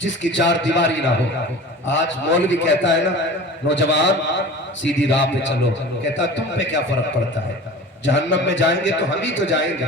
جس کی چار دیواری نہ ہو. آج مولوی کہتا ہے نا نوجوان سیدھی راہ پہ چلو، کہتا تم پہ کیا فرق پڑتا ہے، جہنم میں جائیں گے تو ہم ہی تو جائیں گے،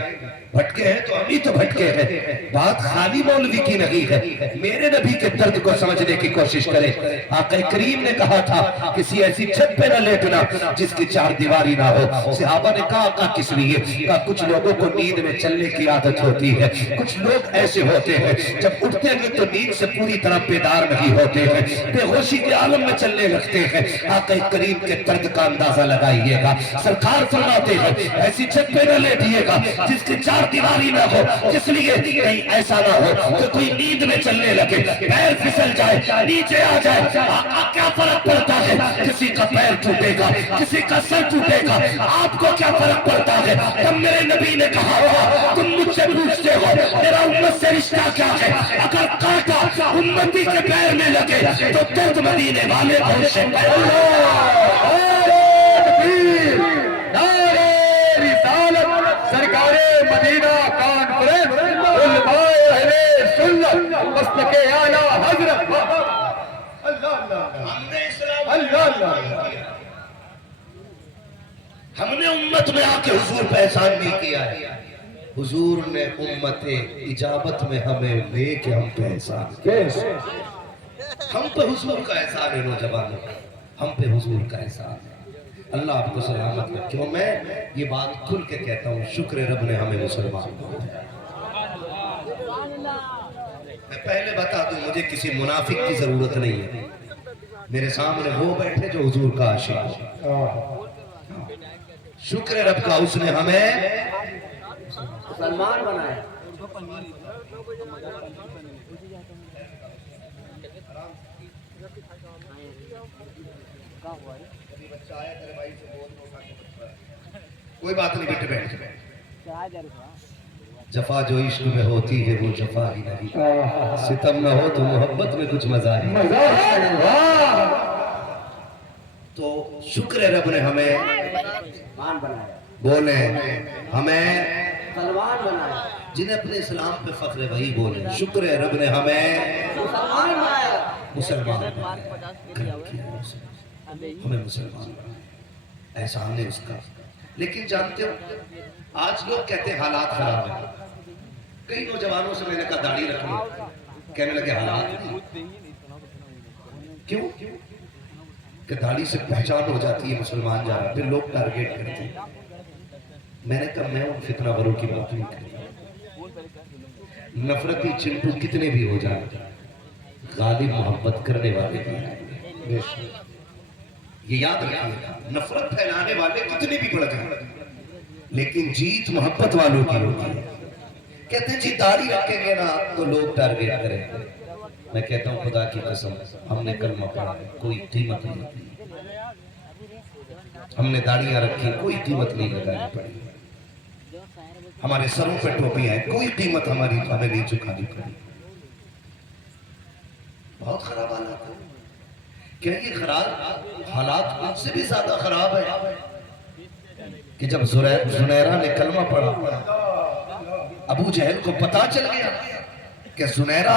بھٹکے ہیں تو ہم ہی تو بھٹکے ہیں. بات خالی مولوی کی نہیں ہے، میرے نبی کے درد کو سمجھنے کی کوشش کرے. آقا کریم نے کہا تھا کسی ایسی چھت پہ نہ لیٹنا جس کی چار دیواری نہ ہو. صحابہ نے کہا آقا کس لیے؟ کہا کچھ لوگوں کو نیند میں چلنے کی عادت ہوتی ہے، کچھ لوگ ایسے ہوتے ہیں جب اٹھتے ہیں تو نیند سے پوری طرح بیدار نہیں ہوتے ہیں، بے ہوشی کے عالم میں چلنے لگتے ہیں. آقا کریم کے درد کا اندازہ لگائیے گا. سرکار فرماتے ہیں ایسی چھت پہ نہ لیٹیے گا جس کی چار دیواری نہ ہو، اس لیے کہیں ایسا نہ ہو کہ کوئی نیند میں چلنے لگے، پیر پھسل جائے، نیچے آ جائے. آقا کیا فرق پڑتا ہے، کسی کا پیر ٹوٹے گا، کسی کا سر ٹوٹے گا، آپ کو کیا فرق پڑتا ہے؟ تب میرے نبی نے کہا ہوا تم مجھ سے پوچھتے ہو میرا امت سے رشتہ کیا ہے، اگر کاٹا امتی کے پیر میں لگے تو درد مدینے والے بہت سے سرکار مدینہ کانفرنس علماء اہل سنت مسلک اعلیٰ حضرت ہم نے امت میں آ کے حضور پہ احسان نہیں کیا ہے، حضور نے امت اجابت میں ہمیں لے کے ہم پہ احسان کیا. ہم پہ حضور کا احسان ہے نوجوانوں، ہم پہ حضور کا احسان ہے. اللہ آپ کو سلامت رکھے. میں یہ بات کھل کے کہتا ہوں، شکر رب نے ہمیں مسلمان بنایا. میں پہلے بتا دوں مجھے کسی منافق کی ضرورت نہیں ہے، میرے سامنے وہ بیٹھے جو حضور کا عاشق ہو. شکر رب کا اس نے ہمیں مسلمان بنایا. کوئی بات نہیں بیٹے بیٹھ. جفا جو عشق میں ہوتی ہے وہ جفا ہی نہیں، ستم نہ ہو تو محبت میں کچھ مزہ ہی. تو شکر رب نے ہمیں بولے ہمیں مسلمان بنایا. جنہیں اپنے اسلام پہ فخر وہی بولے شکر رب نے ہمیں مسلمان بنایا. ہمیں مسلمان بنایا، احسان نے اس کا. لیکن جانتے ہو آج لوگ کہتے ہیں حالات خراب ہیں. کئی نوجوانوں سے میں نے کہا داڑھی رکھ لو، کہنے لگے حالات نہیں. کیوں؟ کہ داڑھی سے پہچان ہو جاتی ہے مسلمان جا رہا، پھر لوگ ٹارگیٹ کرتے ہیں. میں نے کہا میں ان فتنہ وروں کی بات نہیں کرتا. نفرتی چنٹو کتنے بھی ہو جائیں غالب محبت کرنے والے بھی ہیں. یہ یاد رکھیے، نفرت پھیلانے والے کتنے بھی بڑھ جائیں لیکن جیت محبت والوں کی ہوتی ہے. کہتے ہیں جی داڑھی رکھیں گے نا تو لوگ ٹارگیٹ کریں گے. میں کہتا ہوں خدا کی قسم ہم نے کلمہ پڑھا ہے کوئی قیمت نہیں ہوتی. ہم نے داڑیاں رکھی کوئی قیمت نہیں لگانی پڑی. ہمارے سروں پہ ٹوپیاں ہیں کوئی قیمت ہماری ہمیں نہیں چکانی پڑی. بہت خراب حالات ہے. کیا یہ خراب حالات ان سے بھی زیادہ خراب ہے کہ جب زنیرہ نے کلمہ پڑھا ابو جہل کو پتا چل گیا کہ زنیرہ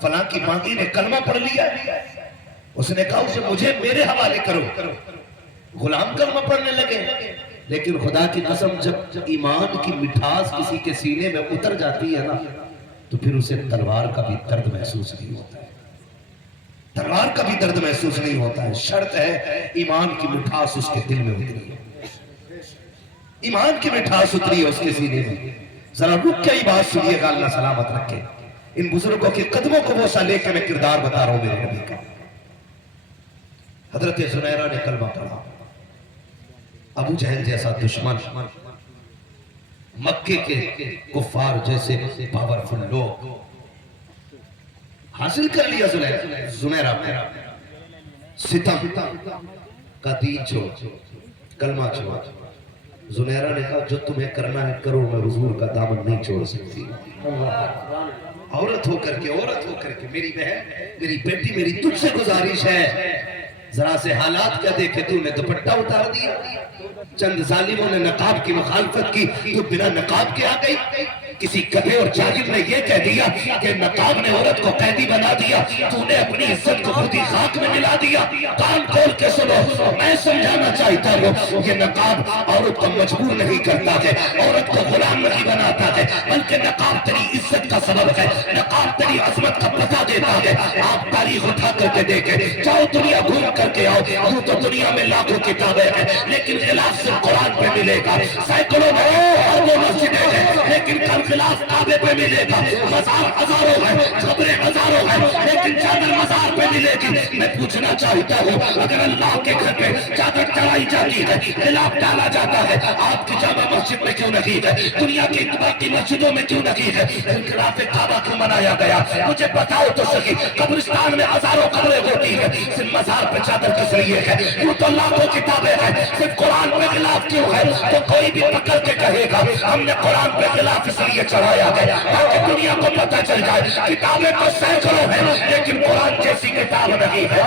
فلاں کی مانگی نے کلمہ پڑھ لیا. اس نے کہا اسے مجھے میرے حوالے کرو. غلام کلمہ پڑھنے لگے. لیکن خدا کی قسم جب ایمان کی مٹھاس کسی کے سینے میں اتر جاتی ہے نا تو پھر اسے تلوار کا بھی درد محسوس نہیں ہوتا ہے. تلوار کا بھی درد محسوس نہیں ہوتا ہے. شرط ہے ایمان کی مٹھاس اس کے دل میں اتری ہے. ایمان کی مٹھاس اتری ہے اس کے سینے میں. ذرا رک کے ہی بات سنیے گا، اللہ سلامت رکھے. ان بزرگوں کے قدموں کو بوسہ لے کے میں کردار بتا رہا ہوں میرے نبی کا. حضرت زنیرہ نے کلمہ پڑھا. ابو جہل جیسا دشمن، مکے کے کفار جیسے پاورفل لوگ حاصل کر لیا زنیرہ پہ. ستم کا دین چھوڑ، کلمہ چھوڑ. زنیرہ نے کہا جو تمہیں کرنا ہے کرو، میں حضور کا دامن نہیں چھوڑ سکتی. عورت ہو کر کے میری بہن، میری بیٹی، میری تجھ سے گزارش ہے ذرا سے حالات کیا دیکھے. تو نے دوپٹہ اتار دیا، چند ظالموں نے نقاب کی مخالفت کی تو بنا نقاب کے آ گئی. کسی گدھے اور جاہل نے یہ کہہ دیا کہ نقاب نے عورت کو قیدی بنا دیا، تو نے اپنی عزت کو خود ہی خاک میں ملا دیا۔ کان کھول کے سنو، میں سمجھانا چاہتا ہوں یہ نقاب عورت کو مجبور نہیں کرتا ہے، عورت کو غلام نہیں بناتا ہے، بلکہ نقاب تیری عزت کا سبب ہے، نقاب تیری عظمت کا پتہ دیتا ہے۔ آپ تاریخ اٹھا کر کے دیکھیں، چاہو دنیا گھوم کر کے آؤ، یوں تو دنیا میں لاکھوں کتابیں ہیں لیکن خلاف صرف قرآن پہ ملے گا، سینکڑوں مسجدیں ہیں لیکن خلاف کعبے پہ ملے گا، مزار ہزاروں ہیں، قبریں ہزاروں ہیں لیکن چادر مزار پہ ملے گی۔ میں پوچھنا چاہتا ہوں اگر اللہ کے گھر پہ چادر چڑھائی جاتی ہے، خلاف ڈالا جاتا ہے، آپ کی جامع مسجد میں کیوں نہیں ہے، دنیا کی باقی مسجدوں میں کیوں نہیں ہے، خلاف کعبہ کیوں منایا گیا؟ مجھے بتاؤ تو صحیح، قبرستان میں ہزاروں قبریں ہوتی ہیں، صرف مزار پہ چادر کس لیے ہے؟ یوں تو لاکھوں کتابیں ہیں، صرف قرآن پہ خلاف کیوں ہے؟ تو کوئی بھی پکڑ کے کہے گا ہم نے قرآن پہ خلاف اس لیے چڑھایا گیا تاکہ دنیا کو پتہ چل جائے کتابیں تو سینکڑوں ہیں لیکن قرآن جیسی کتاب نہیں ہے،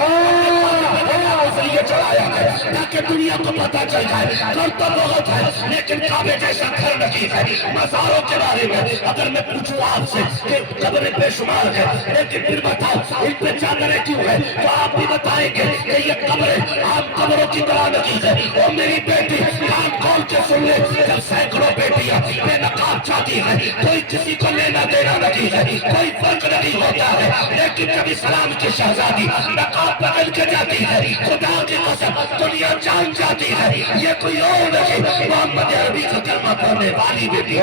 اس لیے چڑھایا گیا تاکہ دنیا کو پتہ چل جائے گھر تو بہت ہے لیکن کعبے جیسا گھر نہیں ہے۔ مزاروں کے بارے میں اگر میں پوچھوں آپ سے کہ قبریں بے شمار ہیں لیکن پھر بتاؤ ان پہ چادریں کیوں ہیں، تو آپ بھی بتائیں گے کہ یہ قبریں عام قبروں کی طرح نہیں ہے۔ اور میری بیٹی کان کھول کے سن لے، جب سینکڑوں بیٹیاں بے نقاب چاہتی ہیں، کوئی کسی کو لینا دینا نہیں ہے، کوئی فرق نہیں ہوتا ہے، لیکن جب اسلام کی شہزادی نقاب بدل کے جاتی ہے، خدا کی قسم دنیا جان جاتی ہے یہ کوئی اور نہیں محمد عربی کا کلمہ پڑھنے والی بیٹی۔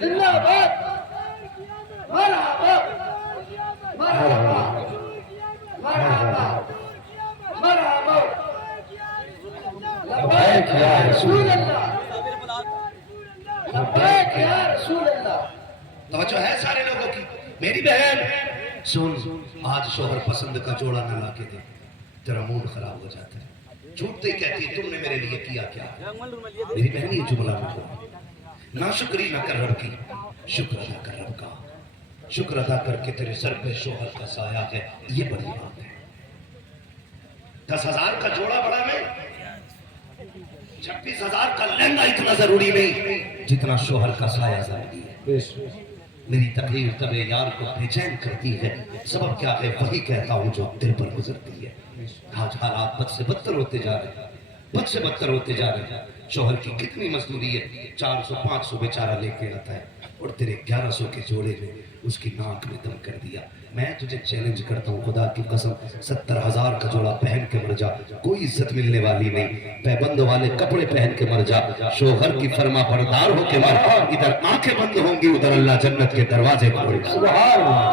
زندہ باد، مرحبا، مرحبا، مرحبا، مرحبا، لبیک یا رسول اللہ، لبیک یا رسول اللہ۔ توجہ ہے سارے لوگوں کی؟ میری بہن سن، آج شوہر پسند کا جوڑا نہ لا کے دے، تیرا موڈ خراب ہو جاتا ہے، جھوٹتے کہتی ہے تم نے میرے لیے کیا کیا؟ میری بہن یہ جملہ نہ کرو، ناشکری نہ کر رب کی، شکر ادا کر رب کا، شکر ادا کر کے تیرے سر پہ شوہر کا سایہ ہے، یہ بڑی بات ہے۔ 10,000 کا جوڑا بڑا نہیں، 26,000 کا لہنگا اتنا ضروری نہیں جتنا شوہر کا سایہ ضروری ہے۔ میری تقریر طبع یار کو بے چین کرتی ہے، سبب کیا ہے؟ وہی کہتا ہوں جو دل پر گزرتی ہے۔ آج حالات بد سے بدتر ہوتے جا رہے ہیں، بد سے بدتر ہوتے جا رہے ہیں۔ شوہر کی کتنی مزدوری ہے، 400-500 بیچارہ لے کے آتا ہے اور تیرے 1100 کے جوڑے میں اس کی ناک میں دم کر دیا۔ میں تجھے چیلنج کرتا ہوں خدا کی قسم، 70,000 کا جوڑا پہن کے مر جا، کوئی عزت ملنے والی نہیں۔ پیبند والے کپڑے پہن کے مر جا، شوہر کی فرما بردار ہو کے مر، ادھر آنکھیں بند ہوں گی ادھر اللہ جنت کے دروازے کھولے گا۔ سبحان اللہ۔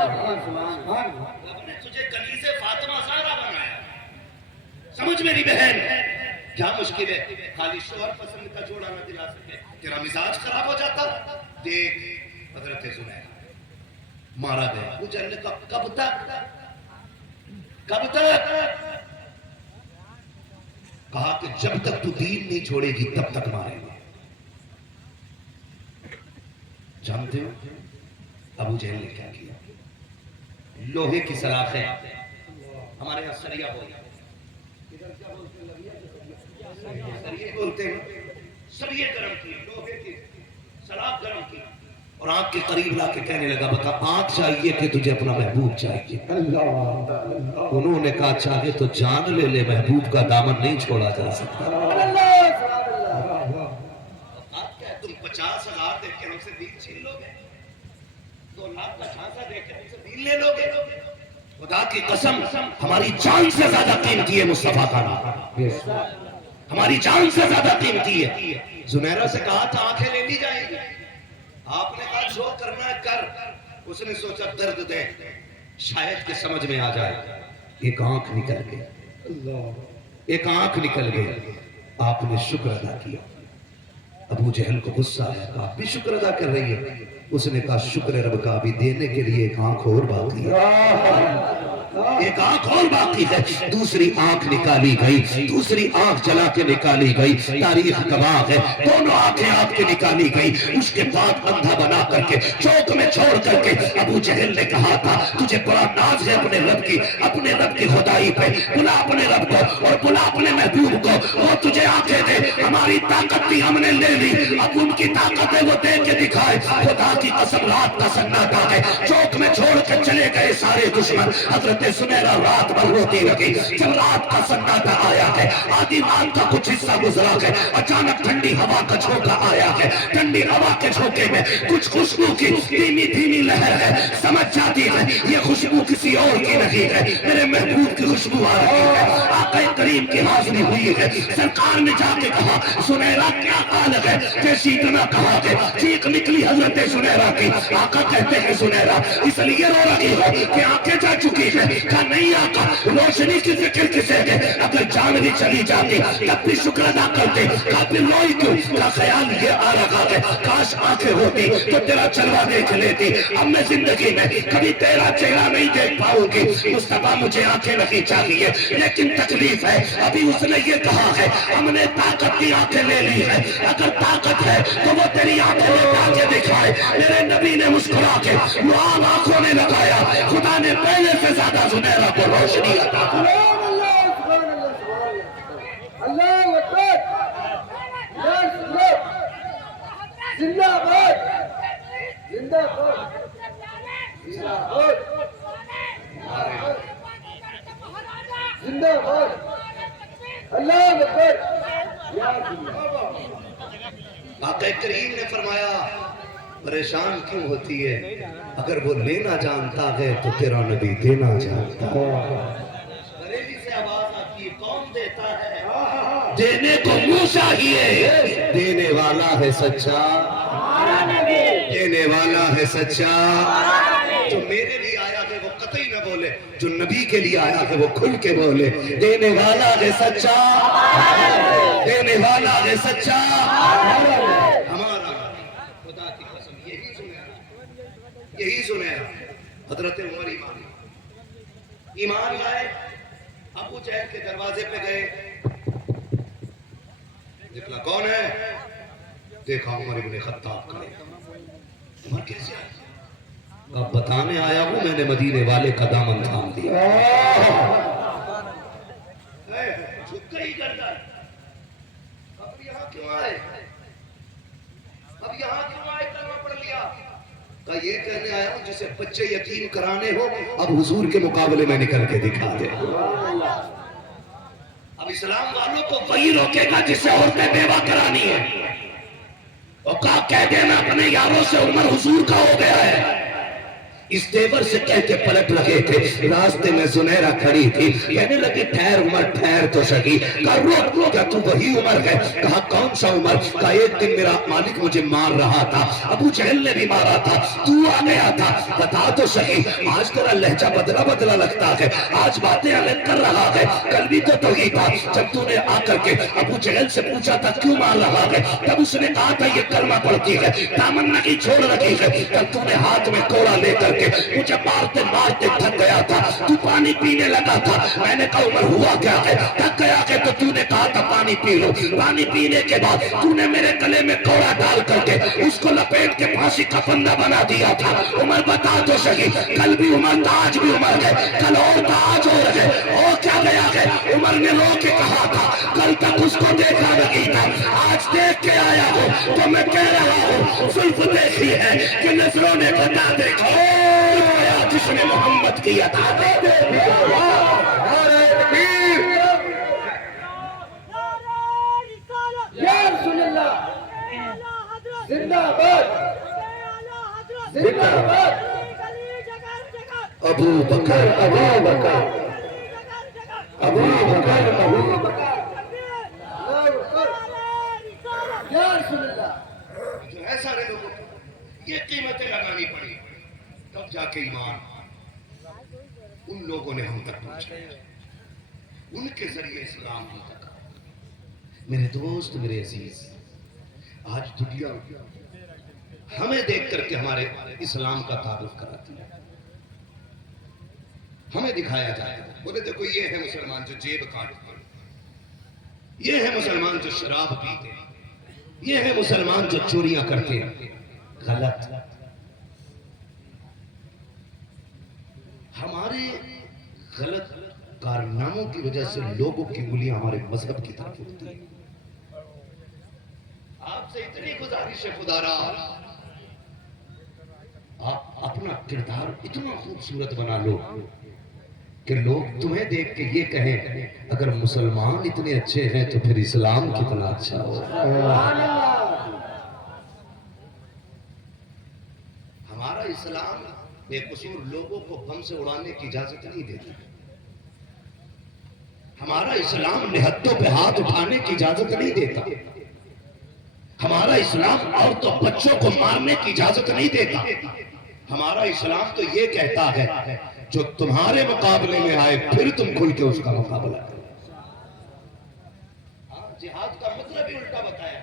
رب نے تجھے کنیز فاطمہ زہرا بنایا، سمجھ میری بہن کیا مشکل ہے؟ خالی شوہر پسند کا جوڑا نہ دلا سکے، تیرا مزاج خراب ہو جاتا۔ دیکھ حضرت زنیرہ مارا گیا، وہ جنت کا کب تک؟ کب تک؟ کہا کہ جب تک تو دین نہیں چھوڑے گی تب تک مارے گا۔ جانتے ہو ابو جہل نے کیا کیا؟ لوہے کی سلاخیں، ہمارے یہاں سریا بولتے سریے بولتے ہیں، سریے گرم کیے، لوہے کی سلاخ گرم کی اور آنکھ کے قریب لا کے کہنے لگا بتا آنکھ چاہیے کہ تجھے اپنا محبوب چاہیے؟ انہوں نے کہا چاہے تو جان لے لے، محبوب کا دامن نہیں چھوڑا جا سکتا۔ تم 50,000 دے کے ہم سے دین چھین لو گے، 2 لاکھ کا جھانسا دے کے ہم سے دین لے لو گے؟ خدا کی قسم ہماری جان سے زیادہ قیمتی ہے مصطفیٰ کا نام، ہماری جان سے زیادہ قیمتی ہے۔ زنیرہ سے کہا تھا آنکھیں لے لی جائیں گی، آپ نے کہا جو کرنا ہے کر۔ اس نے سوچا درد دے شاید کہ سمجھ میں آ جائے، ایک آنکھ نکل گئی، ایک آنکھ نکل گئی۔ آپ نے شکر ادا کیا۔ ابو جہل کو غصہ آیا، کہا آپ بھی شکر ادا کر رہی ہے؟ اس نے کہا شکر رب کا بھی دینے کے لیے ایک آنکھ اور باقی ہے، ایک آنکھ اور باقی ہے۔ دوسری آنکھ نکالی گئی، دوسری آنکھ جلا کے نکالی گئی، تاریخ گواہ ہے، دونوں آنکھیں آپ کی نکالی گئی۔ اس کے بعد اندھا بنا کر کے چوک میں چھوڑ کر کے ابو جہل نے کہا تھا تجھے بڑا ناز ہے اپنے رب کی خدائی پہ، بلا اپنے رب کو اور بلا اپنے محبوب کو وہ تجھے آنکھیں دے، ہماری طاقت تھی ہم نے لے لی، اب ان کی طاقت ہے وہ دے کے دکھائے۔ خدا کی قسم رات کا سناٹا ہے، چوک میں چھوڑ کے چلے گئے سارے دشمن۔ حضرت سمیرہ رات بھر روتی رہی، جب رات کا سناٹا آیا ہے، آدھی رات کا کچھ حصہ گزرا ہے، اچانک ٹھنڈی ہوا کا جھونکا آیا ہے، ٹھنڈی ہوا کے جھونکے میں کچھ خوشبو کی دھیمی دھیمی لہر ہے، سمجھ جاتی ہے یہ خوشبو کسی اور کی نہیں ہے، میرے محبوب کی خوشبو آ رہی ہے، آقا کریم کی حاضری ہوئی ہے۔ سرکار نے جا کے کہا سمیرہ کیا حال ہے، جیسی اتنا کہا کہ چیخ نکلی حضرت سمیرہ کی۔ آقا کہتے ہیں سمیرہ اس لیے رو رہی ہے کہ آنکھیں جا چکی ہے، کہا نہیں آقا روشنی کی فکر کسے ہے، اگر جان بھی چلی جاتی تب بھی شکر ادا کرتے، کہا پھر روئی کیوں، کہا خیال یہ آ رہا ہے کاش آنکھیں ہوتی تو تیرا چلوا دیکھ لیتی، اب میں زندگی میں کبھی تیرا چہرہ نہیں دیکھ پاؤں گی، مصطفیٰ مجھے آنکھیں نہیں چاہیے، لیکن تکلیف ہے ابھی اس نے یہ کہا ہے ہم نے طاقت کی آنکھیں لے لی ہے، اگر طاقت ہے تو وہ تیری آنکھیں لٹا کے دکھائے۔ میرے نبی نے مسکرا کے نعال آنکھوں میں لگایا، خدا نے پہلے سے زیادہ سمیرہ کو روشنی عطا کی۔ سبحان اللہ سبحان اللہ سبحان اللہ، اللہ اکبر، یا اللہ، زندہ باد زندہ باد زندہ باد زندہ باد، اللہ اکبر، یا اللہ۔ آقا کریم نے فرمایا پریشان کیوں ہوتی ہے، اگر وہ لینا جانتا ہے تو تیرا نبی دینا جانتا ہے۔ بریلی سے آواز آتی ہے کون دیتا ہے، دینے کو منہ چاہیے، دینے والا ہے سچا، دینے والا ہے سچا، جو میرے لیے آیا ہے وہ قطعی نہ بولے، جو نبی کے لیے آیا ہے وہ کھل کے بولے، دینے والا ہے سچا، دینے والا ہے سچا ہمارا۔ خدا کی قسم یہی سنیا، یہی سنیا۔ حضرت عمر ایمان لائے، ابو جہل کے دروازے پہ گئے، نکلا کون ہے، دیکھا عمر ابن خطاب کھڑے، عمر کیسے آئے، اب بتانے آیا ہوں میں نے مدینے والے کا دامن تھام دیا، جھک گئی گردن، اب یہاں کیوں آئے، اب یہاں کیوں آئے، کلمہ پڑھ لیا، کہا یہ کہنے آیا ہوں جسے بچے یتیم کرانے ہو اب حضور کے مقابلے میں نکل کے دکھا دے۔ اب اسلام والوں کو وہی روکے گا جسے عورتیں بیوہ کرانی ہے، اور کہا کہہ دینا اپنے یاروں سے عمر حضور کا ہو گیا ہے۔ اس دیور سے کہہ کے پلٹ لگے تھے، راستے میں زنیرہ کھڑی تھی، کہنے لگی ٹھہر عمر ٹھہر تو سکی، کہا روک روک، کیا تو وہی عمر ہے، کہا کون سا عمر، کہا ایک دن میرا مالک مجھے مار رہا تھا، ابو جہل نے بھی مارا تھا، تو آ گیا تھا، بتا تو سکی، آج تیرا لہجہ بدلا بدلا لگتا ہے، آج باتیں الگ کر رہا ہے، کل بھی تو ہی تھا، جب تو نے آ کر کے ابو جہل سے پوچھا تھا کیوں مار رہا ہے، تب اس نے کہا تھا یہ کلمہ پڑھتی ہے، دامن نہیں چھوڑ رکھی ہے، تب تو نے ہاتھ میں کوڑا لے کر کے مجھے مارتے مارتے تھک گیا تھا، تو پانی پینے لگا تھا، میں نے کہا عمر ہوا کیا ہے، تھک گیا ہے تو تو نے کہا تھا پانی پی لو، پانی پینے کے بعد تو نے میرے گلے میں کوڑا ڈال کر کے اس کو لپیٹ کے پھانسی کا پھندا بنا دیا تھا، عمر بتا تو سکی، کل بھی عمر تھا آج بھی عمر ہے، کل اور تھا آج اور ہے، اور کیا گیا ہے، عمر نے رو کے کہا تھا کل تک اس کو دیکھا نہیں تھا، آج دیکھ کے آیا ہوں تو میں کہہ رہا ہوں صرف دیکھی ہے کہ نظروں نے بتا دیکھا جس نے محمد کی عطا دے۔ یا رسول اللہ، زندہ باد زندہ باد، ابو بکر ابو بکر ابو بکر ابو بکر، یا رسول اللہ، ایسا نہیں لوگوں یہ قیمتیں لگانی پڑی تب جا کے ایمان ان لوگوں نے ہم تک پہنچایا، ان کے ذریعے اسلام ہم تک۔ میرے دوست میرے عزیز، آج دنیا ہمیں دیکھ کر کے ہمارے اسلام کا تعارف کراتی ہے، ہمیں دکھایا جائے، بولے دیکھو یہ ہے مسلمان جو جیب کاٹتے ہیں، یہ ہے مسلمان جو شراب پیتے ہیں، یہ ہے مسلمان جو چوریاں کرتے ہیں، غلط۔ ہمارے غلط کارناموں کی وجہ سے لوگوں کی انگلیاں ہمارے مذہب کی طرف اٹھتی ہیں۔ آپ سے اتنی گزارش ہے خدا را، آپ اپنا کردار اتنا خوبصورت بنا لو کہ لوگ تمہیں دیکھ کے یہ کہیں اگر مسلمان اتنے اچھے ہیں تو پھر اسلام کتنا اچھا ہو۔ ہمارا اسلام بے قصور لوگوں کو بم سے اڑانے کی اجازت نہیں دیتا، ہمارا اسلام نہتوں پہ ہاتھ اٹھانے کی اجازت نہیں دیتا، ہمارا اسلام عورتوں بچوں کو مارنے کی اجازت نہیں دیتا، ہمارا اسلام تو یہ کہتا ہے جو تمہارے مقابلے میں آئے پھر تم کھل کے اس کا مقابلہ کرو۔ جہاد کا مطلب ہی الٹا بتایا،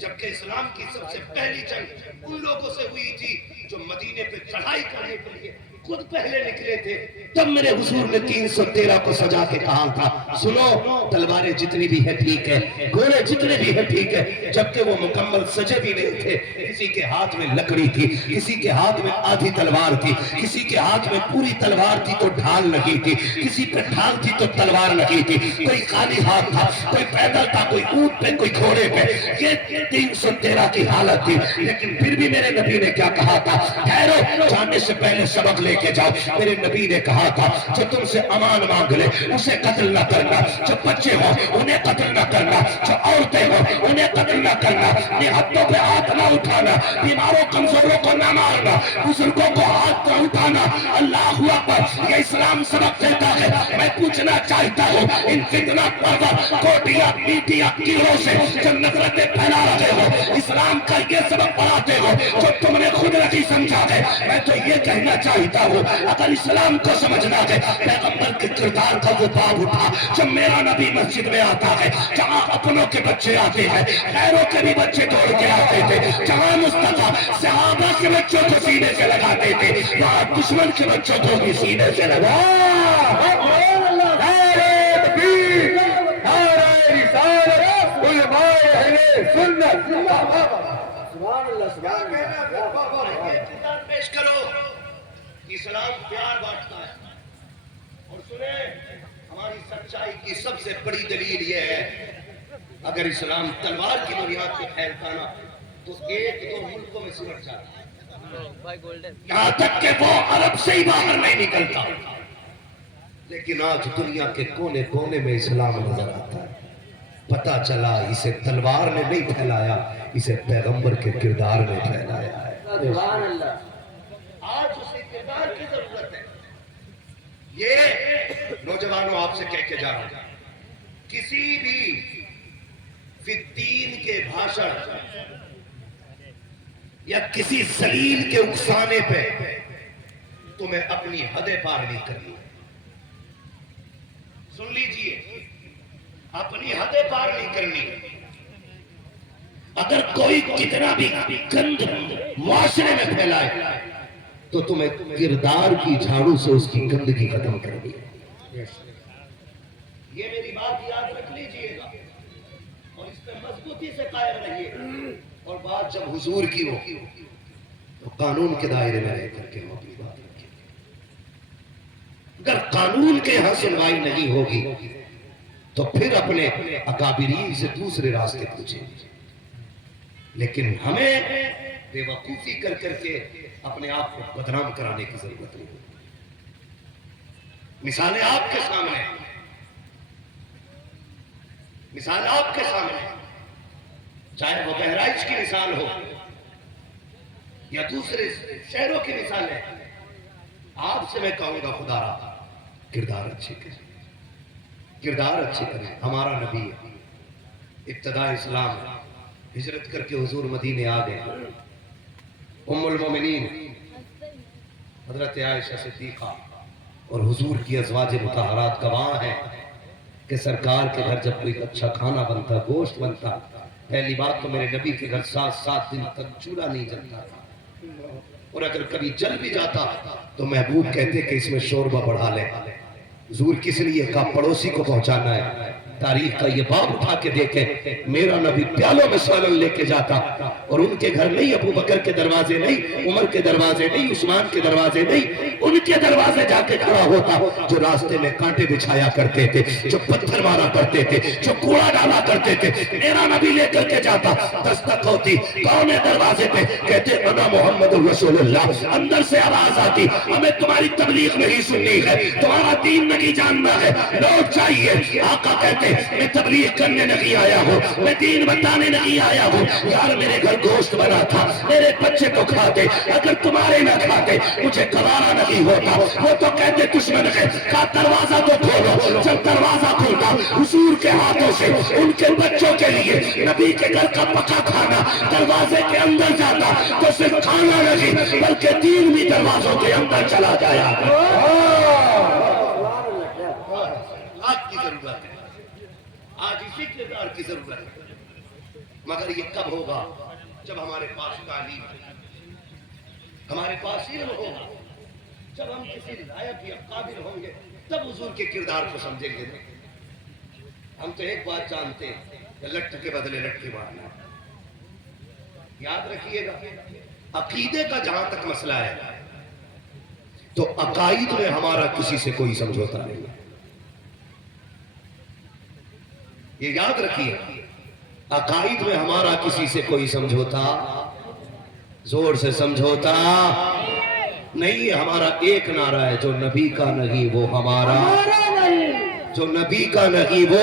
جبکہ اسلام کی سب سے پہلی جنگ ان لوگوں سے ہوئی تھی جو مدینے پہ چڑھائی کرنے کے لیے خود پہلے نکلے تھے۔ تب میرے حضور نے 313 کو سجا کے کہا تھا سنو تلواریں جتنی بھی ہیں ٹھیک ہے، گھوڑے جتنے بھی ہیں ٹھیک ہے، جبکہ وہ مکمل سجے بھی نہیں تھے۔ کسی کے ہاتھ میں لکڑی تھی، کسی کے ہاتھ میں آدھی تلوار تھی، کسی کے ہاتھ میں پوری تلوار تھی تو ڈھال لگی تھی، کسی پہ ڈھال تھی تو تلوار لگی تھی، کوئی خالی ہاتھ تھا، کوئی پیدل تھا، کوئی اونٹ پہ کوئی گھوڑے پہ۔ یہ 313 کی حالت تھی، لیکن پھر بھی میرے نبی نے کیا کہا تھا؟ ٹھہرو، جانے سے پہلے سبق لے کے جاؤ۔ میرے نبی نے کہا تھا جو تم سے امان مانگ لے اسے قتل نہ کرنا، جو بچے ہوں انہیں قتل نہ کرنا، جو عورتیں ہوں انہیں قتل نہ کرنا، نہتوں پہ ہاتھ نہ اٹھانا، بیماروں کمزوروں کو نہ مارنا، بزرگوں کو ہاتھ نہ اٹھانا۔ اللہ اکبر، یہ اسلام سبق دیتا ہے۔ میں پوچھنا چاہتا ہوں ان فتنہ پرور کوٹیا میڈیا کیڑوں سے جو نفرتیں پھیلا رہے ہو، اسلام کا یہ سبق پڑھاتے ہو جو تم نے خود نہیں سمجھا ہے۔ میں تو یہ کہنا چاہتا ہوں اگر اسلام کو سمجھنا ہے، پیغمبر کے کردار کا وہ باب اٹھا جب میرا نبی مسجد میں آتا ہے، جہاں اپنوں کے بچے آتے ہیں، غیروں کے بھی بچے دوڑ کے آتے تھے، جہاں مصطفیٰ صحابہ کے بچوں کو سینے سے لگاتے تھے، وہاں دشمن کے بچوں کو بھی سینے سے لگا۔ پیش کرو اسلام پیار بانٹتا ہے، اور سنیں ہماری سچائی کی سب سے بڑی دلیل یہ ہے اگر اسلام تلوار کی بنیاد پہ پھیلتا نا تو 1-2 ملکوں میں سمٹ جاتا، یہاں تک کہ وہ عرب سے ہی باہر نہیں نکلتا۔ لیکن آج دنیا کے کونے کونے میں اسلام نظر آتا ہے، پتہ چلا اسے تلوار نے نہیں پھیلایا، اسے پیغمبر کے کردار نے پھیلایا ہے۔ سبحان اللہ۔ آج اسے کردار کی ضرورت ہے۔ یہ نوجوانوں آپ سے کہہ کے جا رہا ہوں، کسی بھی فی الدین کے بھاشن یا کسی ذلیل کے اکسانے پہ تمہیں اپنی حدیں پار نہیں کرنی۔ سن لیجئے، اپنی حدیں پار نہیں کرنی۔ اگر کوئی کتنا بھی گند معاشرے میں پھیلائے تو تمہیں کردار کی جھاڑو سے اس کی گندگی ختم کرنی ہے۔ یہ میری بات یاد رکھ لیجئے گا اور اس پہ مضبوطی سے قائم رہیے، اور بات جب حضور کی ہو تو قانون کے دائرے میں رہ کر کے ہو اپنی بات رکھیں۔ اگر قانون کے یہاں سنوائی نہیں ہوگی تو پھر اپنے اکابرین سے دوسرے راستے پوچھیں، لیکن ہمیں بے وقوفی کر کر کے اپنے آپ کو بدنام کرانے کی ضرورت نہیں۔ مثالیں آپ کے سامنے، مثال آپ کے سامنے، چاہے وہ بہرائچ کی مثال ہو یا دوسرے شہروں کی مثالیں، آپ سے میں کہوں گا خدا را کردار اچھے کریں، کردار اچھے کریں۔ ہمارا نبی ابتدا اسلام ہجرت کر کے حضور مدینے آ گئے۔ ام المومنین حضرت عائشہ صدیقہ اور حضور کی ازواج مطہرات گواہ ہیں کہ سرکار کے گھر جب کوئی اچھا کھانا بنتا، گوشت بنتا، پہلی بات تو میرے نبی کے گھر 7 دن تک چولہا نہیں جلتا تھا، اور اگر کبھی جل بھی جاتا تو محبوب کہتے کہ اس میں شوربہ بڑھا لے۔ حضور کس لیے کہا؟ پڑوسی کو پہنچانا ہے۔ تاریخ کا یہ باب اٹھا کے دیکھیں، میرا نبی پیالوں میں سالن لے کے جاتا اور ان کے گھر نہیں، ابو بکر کے دروازے نہیں، عمر کے دروازے نہیں، عثمان کے دروازے نہیں، ان کے دروازے جا کے کھڑا ہوتا جو راستے میں کانٹے بچھایا کرتے تھے، جو پتھر مارا کرتے تھے، جو کوڑا ڈالا کرتے تھے، میرا نبی لے کر کے جاتا، دستک ہوتی، کون ہے دروازے پہ؟ کہتے انا محمد رسول اللہ، اندر سے آواز آتی ہمیں تمہاری تبلیغ نہیں سننی ہے، تمہارا دین نہیں جاننا ہے، لوٹ چاہیے۔ آقا کہتے میں تبلیغ کرنے نہیں آیا ہوں، میں دین بتانے نہیں آیا ہوں، یار میرے گھر گوشت بنا تھا، میرے بچے تو کھاتے، اگر تمہارے نہ کھاتے مجھے گوارا نہیں ہوتا۔ وہ تو کہتے دشمن ہے، کہا دروازہ تو کھولو، جب دروازہ کھولتا حضور کے ہاتھوں سے ان کے بچوں کے لیے نبی کے گھر کا پکا کھانا دروازے کے اندر جاتا تو صرف کھانا نہیں بلکہ دین بھی دروازوں کے اندر چلا جایا۔ آج کی ضرورت ہے، آج اسی کردار کی ضرورت ہے، مگر یہ کب ہوگا؟ جب ہمارے پاس تعلیم ہے، ہمارے پاس علم ہوگا، جب ہم کسی لائق یا قابل ہوں گے تب حضور کے کردار کو سمجھیں گے۔ ہم تو ایک بات جانتے ہیں کہ لٹھ کے بدلے لٹھ مارنا، یاد رکھیے گا۔ عقیدے کا جہاں تک مسئلہ ہے تو عقائد میں ہمارا کسی سے کوئی سمجھوتا نہیں، یہ یاد رکھیے، عقائد میں ہمارا کسی سے کوئی سمجھوتا، زور سے سمجھوتا نہیں ہے۔ ہمارا ایک نعرہ ہے، جو نبی کا نہیں وہ ہمارا، جو نبی کا نہیں وہ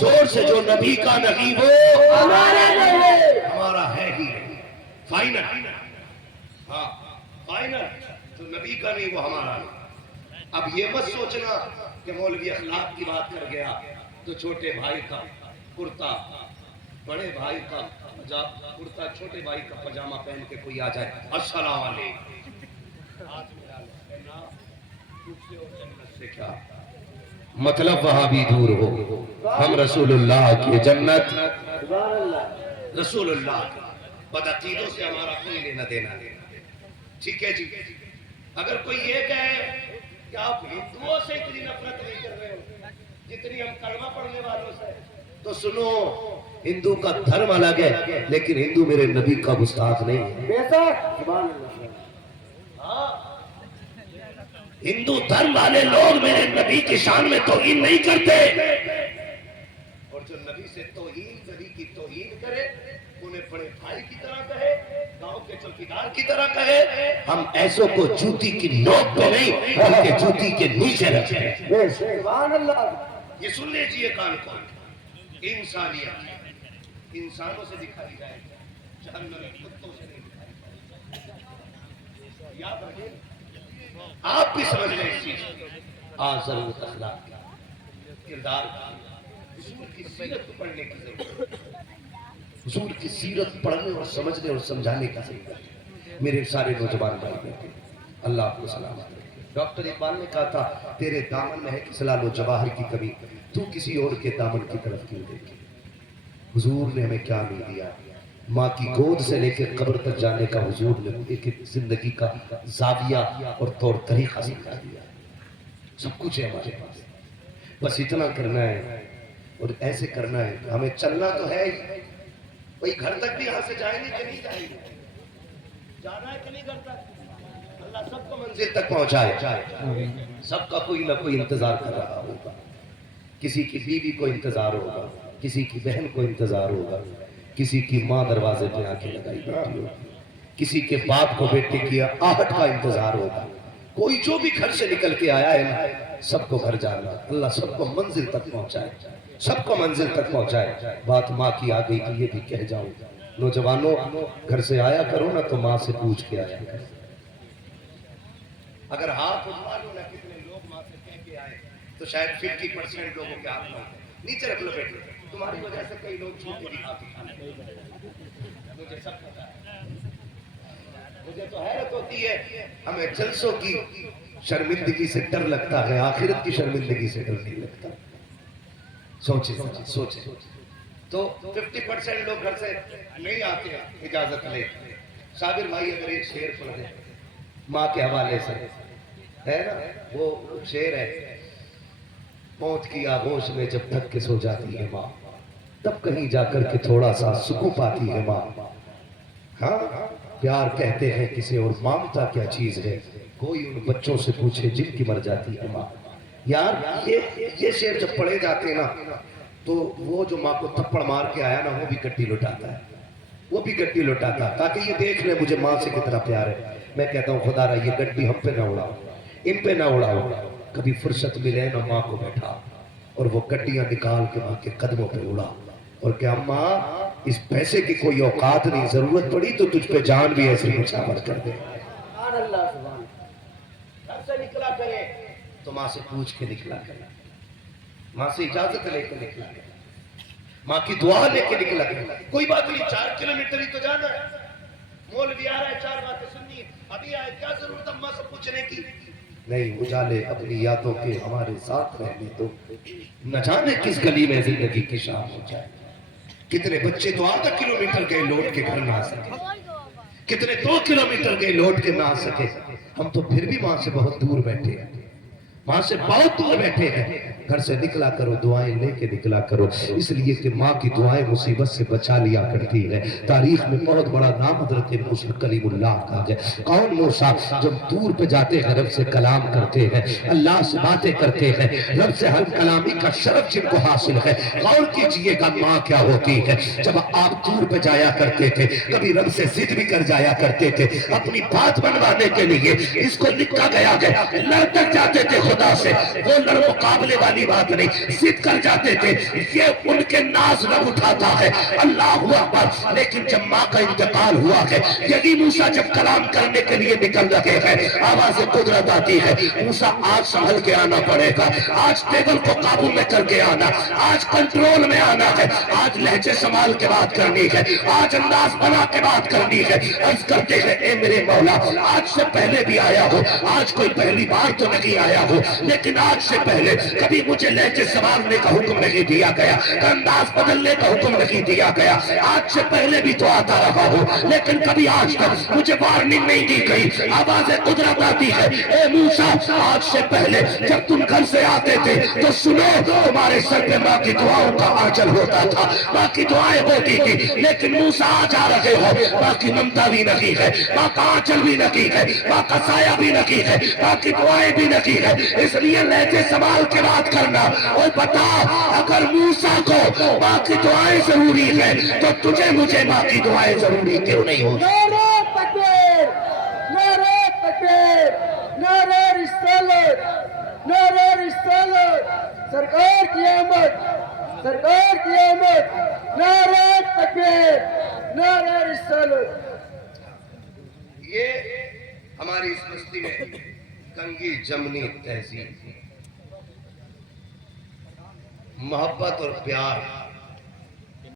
زور سے، جو نبی کا نہیں وہ ہمارا ہے ہی نہیں، فائنل، ہاں فائنل، جو نبی کا نہیں وہ ہمارا نہیں۔ اب یہ مت سوچنا کہ مولوی اخلاق کی بات کر گیا تو چھوٹے بھائی کا کرتا، بڑے بھائی کا کرتا، چھوٹے بھائی کا پجامہ پہن کے کوئی آ جائے السلام علیکم، سے کیا مطلب وہاں بھی دور ہو، ہم رسول اللہ کی جنت، رسول اللہ بدعقیدوں سے ہمارا کوئی لینا دینا نہیں، ٹھیک ہے جی۔ اگر کوئی یہ کہے کہ آپ ہندوؤں سے اتنی نفرت نہیں کر رہے ہو جتنی ہم کلمہ پڑھنے والوں سے، تو سنو، ہندو کا دھرم الگ ہے لیکن ہندو میرے نبی کا گستاخ نہیں ہے۔ ہاں، ہندو دھرم والے لوگ میرے نبی کی شان میں توہین نہیں کرتے، اور جو نبی سے توہین، نبی کی توہین کرے انہیں بڑے بھائی کی طرح کہے، گاؤں کے چوکیدار کی طرح کہے، ہم ایسوں کو جوتی کی نوک پہ نہیں بلکہ جوتی کے نیچے رکھتے ہیں۔ سبحان اللہ۔ یہ سن لیجئے کان کھول، انسانیت انسانوں سے دکھائی جائے، جہنمی کتوں سے نہیں دکھائی جائے، یاد رکھیں، آپ بھی سمجھ لیں اس چیز کو۔ ضرورت اخلاق کا، کردار کا، حضور کی سیرت پڑھنے کی ضرورت ہے، حضور کی سیرت پڑھنے اور سمجھنے اور سمجھانے کی ضرورت ہے۔ میرے سارے نوجوان بھائی بیٹھے، اللہ آپ کو سلامت رکھے۔ ڈاکٹر اقبال نے کہا تھا تیرے دامن میں ہے کسلال و جواہر کی کمی، تو کسی اور کے دامن کی طرف کیوں دیکھے۔ حضور نے ہمیں کیا نہیں دیا، ماں کی گود سے لے کے قبر تک جانے کا حضور نے ایک زندگی کا زاویہ اور طور طریقہ سکھا دیا، سب کچھ ہے ہمارے پاس، بس اتنا کرنا ہے اور ایسے کرنا ہے۔ ہمیں چلنا تو ہے ہی، بھئی گھر تک بھی یہاں سے جائیں گے کہ نہیں جائیں گے، جانا ہے کہ نہیں گھر تک، اللہ سب کو منزل تک پہنچائے۔ سب کا کوئی نہ کوئی انتظار کر رہا ہوگا، کسی کی بیوی کو انتظار ہوگا، کسی کی بہن کو انتظار ہوگا، کسی کی ماں دروازے پہ آنکھیں لگائی بیٹھی ہوگی، کسی کے باپ کو بیٹے کی آہٹ کا انتظار ہوگا، کوئی جو بھی گھر سے نکل کے آیا ہے نا، سب کو گھر جانا، اللہ سب کو منزل تک پہنچائے، سب کو منزل تک پہنچائے۔ بات ماں کی آ گئی کہ یہ بھی کہہ جاؤں، نوجوانوں گھر سے آیا کرو نا تو ماں سے پوچھ کے آیا کرو، اگر ہاتھ اٹھا لو نا کتنے لوگ ماں سے کہہ کے آئے تو شاید 50% لوگوں کے ہاتھ میں نیچے رکھ لو بیٹے، تمہاری وجہ سے کئی لوگ چھوٹے بھی ہاتھ اٹھا لیں، مجھے سب پتا ہے، مجھے تو حیرت ہوتی ہے، ہمیں جلسوں کی شرمندگی سے ڈر لگتا ہے، آخرت کی شرمندگی سے ڈر نہیں لگتا۔ سوچیں تو 50% لوگ گھر سے نہیں آتے ہیں اجازت لے۔ صابر بھائی اگر ایک شعر پڑھ دیں ماں کے حوالے سے، ہے نا وہ شعر ہے، موت کی آغوش میں جب تھک کے سو جاتی ہے ماں، تب کہیں جا کر کے تھوڑا سا سکون پاتی ہے ماں۔ ہاں پیار کہتے ہیں کسے اور مامتا کیا چیز ہے، کوئی ان بچوں سے پوچھے جن کی مر جاتی ہے ماں۔ یار یہ شعر جب پڑھے جاتے ہیں نا تو وہ جو ماں کو تھپڑ مار کے آیا نا وہ بھی گڈی لٹاتا ہے، وہ بھی گڈی لٹاتا ہے تاکہ یہ دیکھ لے مجھے ماں سے کتنا پیار ہے۔ میں کہتا ہوں خدا رہا یہ گڈی ہم پہ نہ اڑاؤ، ان پہ نہ اڑاؤ، کبھی فرصت ملے نا ماں کو بیٹھا اور وہ گڈیاں نکال کے ماں کے قدموں پہ اڑا اور کہ اماں اس پیسے کی کوئی اوقات نہیں، ضرورت پڑی تو تجھ پہ جان بھی ایسے نچھاور کر دے۔ سبحان اللہ سبحان اللہ۔ گھر سے نکلا کرے تو ماں سے پوچھ کے نکلا کرے، ماں سے اجازت لے کے نکلا کرے، ماں کی دعا لے کے نکلا کرے۔ کوئی بات نہیں 4 کلومیٹر ہی تو جانا ہے، مولوی آ رہا ہے 4 باتیں سننی ہے، ابھی آئے کیا ضرورت اماں سے پوچھنے کی؟ نہیں اجالے اپنی یادوں کے ہمارے ساتھ رہنے تو نہ جانے کس گلی میں زندگی کی شام ہو جائے۔ کتنے بچے تو آدھا کلومیٹر گئے لوٹ کے گھر نہ آ سکے، کتنے 2 کلومیٹر گئے لوٹ کے نہ آ سکے، ہم تو پھر بھی ماں سے بہت دور بیٹھے ہیں، ماں سے بہت دور بیٹھے ہیں۔ گھر سے نکلا کرو دعائیں لے کے نکلا کرو، اس لیے کہ ماں کی دعائیں مصیبت سے بچا لیا کرتی ہے۔ تاریخ میں بہت بڑا نام حضرت موسیٰ کلیم اللہ کا ہے۔ کون موسیٰ؟ جب دور پہ جاتے ہیں رب سے کلام کرتے ہیں، اللہ سے باتیں کرتے ہیں، رب سے ہر کلامی کا شرف جن کو حاصل ہے۔ غور کیجئے گا ماں کیا ہوتی ہے۔ جب آپ دور پہ جایا کرتے تھے کبھی رب سے ضد بھی کر جایا کرتے تھے اپنی بات بنوانے کے لیے، اس کو لکھا گیا ہے لڑ تک جاتے تھے خدا سے، وہ لڑ مقابلے والی بات نہیں، ضد کر جاتے تھے، یہ ان کے ناز رب اٹھاتا ہے، اللہ اکبر۔ لیکن جب ماں کا انتقال ہوا ہے، یہی موسیٰ جب کلام کرنے کے لیے نکل رہے ہیں، آواز قدرت آتی ہے، موسیٰ آج سنبھل کے آنا پڑے گا، آج ٹیبل کو قابو میں کر کے آنا، آج کنٹرول میں آنا ہے، آج لہجے سنبھال کے بات کرنی ہے، آج انداز بنا کے بات کرنی ہے۔ عرض کرتے ہیں اے میرے مولا، آج سے پہلے بھی آیا ہو، آج کوئی پہلی بار تو نہیں آیا ہو، لیکن آج سے پہلے کبھی مجھے لہجے سنبھالنے کا حکم نہیں دیا گیا، انداز بدلنے کا حکم نہیں دیا گیا، آج سے پہلے بھی تو آتا رہا ہو، لیکن کبھی آج تک مجھے وارننگ نہیں دی گئی۔ آواز قدرت آتی ہے اے موسیٰ، آج سے پہلے جب تم گھر سے آتے تھے تو سنو، تمہارے سر پہ ماں کی دعاؤں کا آنچل ہوتا تھا، ماں کی دعائیں ہوتی تھی، لیکن موسیٰ آج آ رہے ہو، ماں کی ممتا بھی نہیں ہے، ماں کا آنچل بھی نہیں ہے، ماں کا سایہ بھی نہیں ہے، ماں کی دعائیں بھی نہیں ہے، اس لیے لہجے سنبھال کے بات کرنا۔ اور بتا اگر موسیٰ کو ماں کی دعائیں ضروری ہے تو تجھے مجھے ماں کی دعائیں ضروری کیوں نہیں ہو؟ نعرہ تکبیر، نعرہ تکبیر، نعرہ رسالت، نعرہ رسالت، سرکار کی آمد، سرکار کی آمد، نعرہ تکبیر، نعرہ رسالت۔ یہ ہماری اس بستی میں کنگی جمنی تہذیب، محبت اور پیار